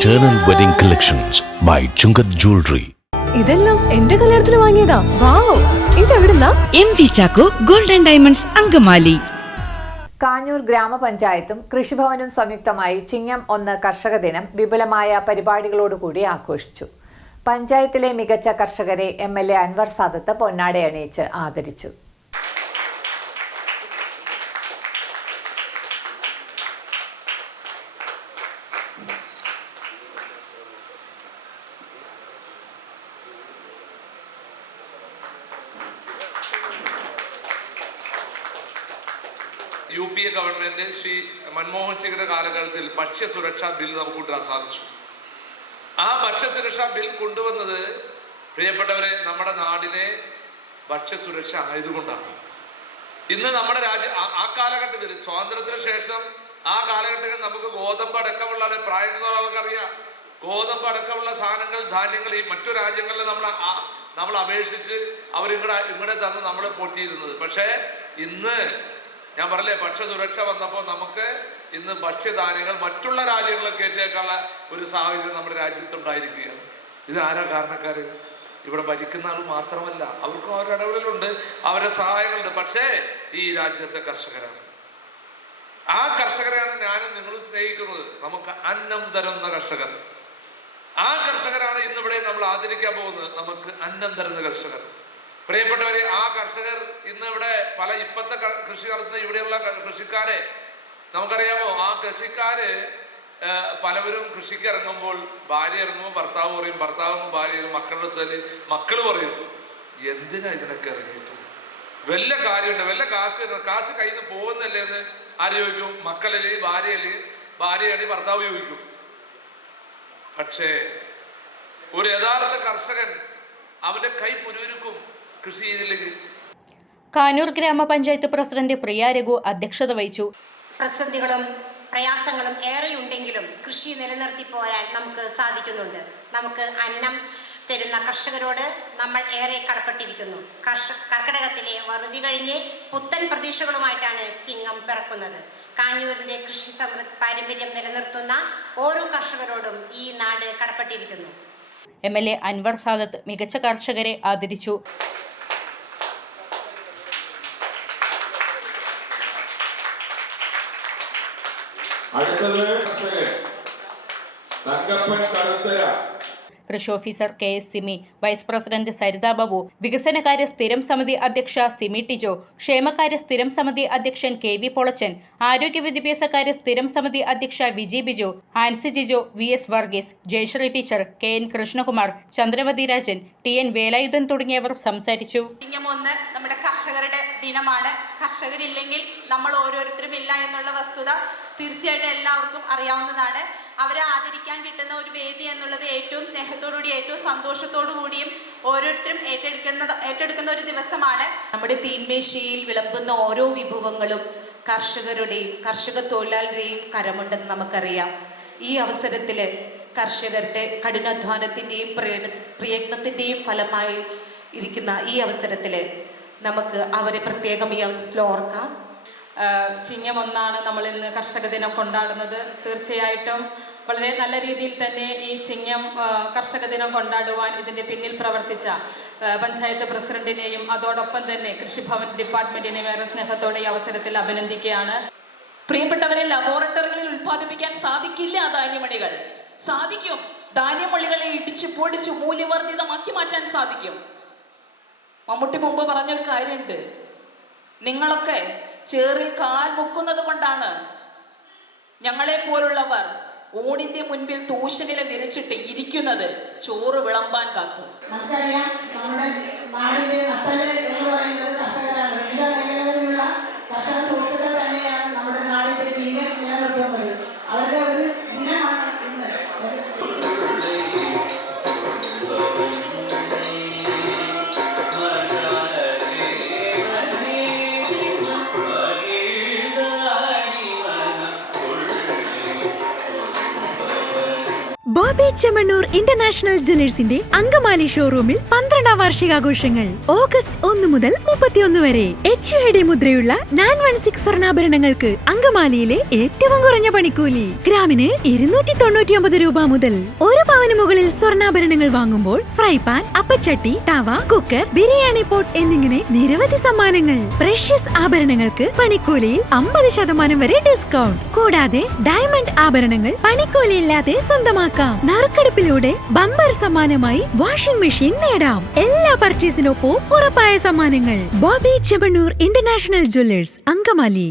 Eternal Wedding Collections by Chungat Jewelry. ഇതെല്ലാം എന്റെ കല്യാണത്തിന് വാങ്ങിയതാ. വാവ്, ഇതെവിടുന്നാ? MV Chacko Gold and Diamonds Angamaly. Kanjoor ഗ്രാമപഞ്ചായത്തും കൃഷിഭവനും സംയുക്തമായി ചിങ്ങം 1 കർഷക ദിനം വിപുലമായ പരിപാടികളോടുകൂടി ആഘോഷിച്ചു. പഞ്ചായത്തിലെ മികച്ച കർഷകരെ MLA അൻവർ സാദത്ത് പൊന്നാടയണിയിച്ച് ആദരിച്ചു. UPA ഗവൺമെന്റ് ശ്രീ മൻമോഹൻ സിംഗിന്റെ കാലഘട്ടത്തിൽ ഭക്ഷ്യസുരക്ഷാ ബിൽ നമുക്ക് കൊണ്ടുവരാൻ സാധിച്ചു. ആ ഭക്ഷ്യസുരക്ഷാ ബിൽ കൊണ്ടുവന്നത് പ്രിയപ്പെട്ടവരെ നമ്മുടെ നാടിനെ ഭക്ഷ്യസുരക്ഷ ആയതുകൊണ്ടാണ്. ഇന്ന് നമ്മുടെ ആ കാലഘട്ടത്തിൽ സ്വാതന്ത്ര്യത്തിന് ശേഷം ആ കാലഘട്ടത്തിൽ നമുക്ക് ഗോതമ്പ് അടക്കമുള്ള പ്രായം ആൾക്കറിയാം, ഗോതമ്പ് അടക്കമുള്ള സാധനങ്ങൾ ധാന്യങ്ങൾ ഈ മറ്റു രാജ്യങ്ങളിൽ നമ്മൾ അപേക്ഷിച്ച് ഇങ്ങടെ തന്ന് നമ്മൾ പൊട്ടിയിരുന്നത്. പക്ഷേ ഇന്ന് ഞാൻ പറഞ്ഞില്ലേ, ഭക്ഷ്യസുരക്ഷ വന്നപ്പോൾ നമുക്ക് ഇന്ന് ഭക്ഷ്യധാന്യങ്ങൾ മറ്റുള്ള രാജ്യങ്ങളിൽ കയറ്റിയേക്കാനുള്ള ഒരു സാഹചര്യം നമ്മുടെ രാജ്യത്തുണ്ടായിരിക്കുകയാണ്. ഇതിനാരാ കാരണക്കാർ? ഇവിടെ ഭരിക്കുന്ന ആൾ മാത്രമല്ല, അവർക്കും അവരുടെ ഇടപെടലുണ്ട്, അവരുടെ സഹായങ്ങളുണ്ട്. പക്ഷേ ഈ രാജ്യത്തെ കർഷകരാണ്, ആ കർഷകരെയാണ് ഞാനും നിങ്ങളും സ്നേഹിക്കുന്നത്. നമുക്ക് അന്നം തരുന്ന കർഷകർ, ആ കർഷകരാണ് ഇന്നിവിടെ നമ്മൾ ആദരിക്കാൻ പോകുന്നത്. നമുക്ക് അന്നം തരുന്ന കർഷകർ. പ്രിയപ്പെട്ടവരെ, ആ കർഷകർ ഇന്ന് ഇവിടെ ഇപ്പോഴത്തെ കൃഷി നടത്തുന്ന ഇവിടെയുള്ള കൃഷിക്കാരെ നമുക്കറിയാമോ? ആ കൃഷിക്കാര് പലവരും കൃഷിക്ക് ഇറങ്ങുമ്പോൾ ഭാര്യ ഇറങ്ങുമ്പോൾ ഭർത്താവ് പറയും, ഭർത്താവും ഭാര്യ മക്കളുടെ അടുത്തല് മക്കള് പറയും, എന്തിനാ ഇതിനൊക്കെ ഇറങ്ങിയിട്ട്, വല്ല കാര്യമുണ്ട്, വല്ല കാശ് കയ്യിൽ നിന്ന് പോകുന്നല്ലേ എന്ന് ആര് ചോദിക്കും? മക്കളല്ലേ, ഭാര്യയല്ലേ, ഭർത്താവ് ചോദിക്കും. പക്ഷേ ഒരു യഥാർത്ഥ കർഷകൻ അവന്റെ കൈ പുരുക്കും കൃഷി ചെയ്തില്ലെങ്കിൽ. കാഞ്ഞൂർ ഗ്രാമപഞ്ചായത്ത് പ്രസിഡന്റ് പ്രിയ രഘു അധ്യക്ഷത വഹിച്ചു. പ്രതിസന്ധികളും പ്രയാസങ്ങളും ഏറെയുണ്ടെങ്കിലും കൃഷി നിലനിർത്തി പോരാൻ നമുക്ക് സാധിക്കുന്നുണ്ട്. നമുക്ക് അന്നം തരുന്ന കർഷകരോട് നമ്മൾ ഏറെ കടപ്പെട്ടിരിക്കുന്നു. കർക്കിടകത്തിലെ വറുതി കഴിഞ്ഞ് പുത്തൻ പ്രതീക്ഷകളുമായിട്ടാണ് ചിങ്ങം പിറക്കുന്നത്. കാഞ്ഞൂരിന്റെ കൃഷി പാരമ്പര്യം നിലനിർത്തുന്ന ഓരോ കർഷകരോടും ഈ നാട് കടപ്പെട്ടിരിക്കുന്നു. MLA അൻവർ സാദത്ത് മികച്ച കർഷകരെ ആദരിച്ചു. കൃഷി officer KS Simi, vice president Saritha Babu, വികസനകാര്യ സ്ഥിരം സമിതി അധ്യക്ഷ സിമി ടിജോ, ക്ഷേമകാര്യ സ്ഥിരം സമിതി അധ്യക്ഷൻ KV പൊളച്ചൻ, ആരോഗ്യ വിദ്യാഭ്യാസകാര്യ സ്ഥിരം സമിതി അധ്യക്ഷ Viji Biju, Ancy Jijo, VS Varghese, Jayasree teacher, KN Krishnakumar, Chandravathi Rajan, TN Velayudhan തുടങ്ങിയവർ സംസാരിച്ചു. നമ്മുടെ കർഷകരുടെ ദിനമാണ്. കർഷകരില്ലെങ്കിൽ നമ്മൾ ഓരോരുത്തരും ഇല്ല എന്നുള്ള വസ്തുത തീർച്ചയായിട്ടും എല്ലാവർക്കും അറിയാവുന്നതാണ്. അവരെ ആദരിക്കാൻ കിട്ടുന്ന ഒരു വേദി എന്നുള്ളത് ഏറ്റവും സ്നേഹത്തോടുകൂടി ഏറ്റവും സന്തോഷത്തോടു കൂടിയും ഓരോരുത്തരും ഏറ്റെടുക്കുന്ന ഒരു ദിവസമാണ്. നമ്മുടെ തീന്മേശയിൽ വിളമ്പുന്ന ഓരോ വിഭവങ്ങളും കർഷകരുടെയും കർഷക തൊഴിലാളികളുടെയും കരമുണ്ടെന്ന് നമുക്കറിയാം. ഈ അവസരത്തിൽ കർഷകരുടെ കഠിനാധ്വാനത്തിൻ്റെയും പ്രയത്നത്തിൻ്റെയും ഫലമായി ഇരിക്കുന്ന ഈ അവസരത്തിൽ നമുക്ക് അവരെ പ്രത്യേകം ഈ അവസരത്തിൽ ഓർക്കാം. ചിങ്ങം 1 നമ്മൾ ഇന്ന് കർഷക ദിനം കൊണ്ടാടുന്നത്. തീർച്ചയായിട്ടും വളരെ നല്ല രീതിയിൽ തന്നെ ഈ ചിങ്ങം കർഷക ദിനം കൊണ്ടാടുവാൻ ഇതിൻ്റെ പിന്നിൽ പ്രവർത്തിച്ച പഞ്ചായത്ത് പ്രസിഡന്റിനെയും അതോടൊപ്പം തന്നെ കൃഷിഭവൻ ഡിപ്പാർട്ട്മെന്റിനെയും ഏറെ സ്നേഹത്തോടെ ഈ അവസരത്തിൽ അഭിനന്ദിക്കുകയാണ്. പ്രിയപ്പെട്ടവരെ, ലബോറട്ടറികളിൽ ഉൽപ്പാദിപ്പിക്കാൻ സാധിക്കില്ല ധാന്യമണികൾ. സാധിക്കും. ധാന്യമണികളെ ഇടിച്ചു പൊടിച്ചു മൂല്യവർദ്ധിതമാക്കി മാറ്റാൻ സാധിക്കും. മമ്മൂട്ടി മുമ്പ് പറഞ്ഞൊരു കാര്യമുണ്ട്, നിങ്ങളൊക്കെ ചേറിൽ കാൽ മുക്കുന്നത് കൊണ്ടാണ് ഞങ്ങളെ പോലുള്ളവർ ഊണിന്റെ മുൻപിൽ തൂശനില വിരിച്ചിട്ട് ഇരിക്കുന്നത്, ചോറ് വിളമ്പാൻ കാത്തു. നമുക്കറിയാം, നമ്മുടെ നാടിന്റെ നട്ടല് എന്ന് പറയുന്നത് കർഷകരാണ്. എല്ലാ മേഖലകളിലുള്ള കർഷക സുഹൃത്തുക്കൾ തന്നെയാണ് നമ്മുടെ നാടിന്റെ ജീവൻ നിലനിർത്തുന്നത്. അവരുടെ ഒരു ദിനമാണ് ഇന്ന്. ബോബി ചെമ്മണ്ണൂർ ഇന്റർനാഷണൽ ജ്വല്ലേഴ്സിന്റെ അങ്കമാലി ഷോറൂമിൽ 12ാം വാർഷികാഘോഷങ്ങൾ ഓഗസ്റ്റ് 1 1 മുതൽ 31 വരെ. HUID മുദ്രയുള്ള 916 സ്വർണ്ണാഭരണങ്ങൾക്ക് അങ്കമാലിയിലെ ഏറ്റവും കുറഞ്ഞ പണിക്കൂലി. ഗ്രാമിന് 299 രൂപ മുതൽ. 1 പവന് മുകളിൽ സ്വർണ്ണാഭരണങ്ങൾ വാങ്ങുമ്പോൾ ഫ്രൈ പാൻ, അപ്പച്ചട്ടി, തവ, കുക്കർ, ബിരിയാണി പോട്ട് എന്നിങ്ങനെ നിരവധി സമ്മാനങ്ങൾ. പ്രഷ്യസ് ആഭരണങ്ങൾക്ക് പണിക്കൂലിയിൽ 50% വരെ ഡിസ്കൗണ്ട്. കൂടാതെ ഡയമണ്ട് ആഭരണങ്ങൾ പണിക്കൂലിയില്ലാതെ സ്വന്തമാക്കാം. നറുക്കെടുപ്പിലൂടെ ബമ്പർ സമ്മാനമായി വാഷിംഗ് മെഷീൻ നേടാം. എല്ലാ പർച്ചേസിനൊപ്പം ഉറപ്പായ സമ്മാനങ്ങൾ. Bobby Chemmanur international Jewellers, Angamaly.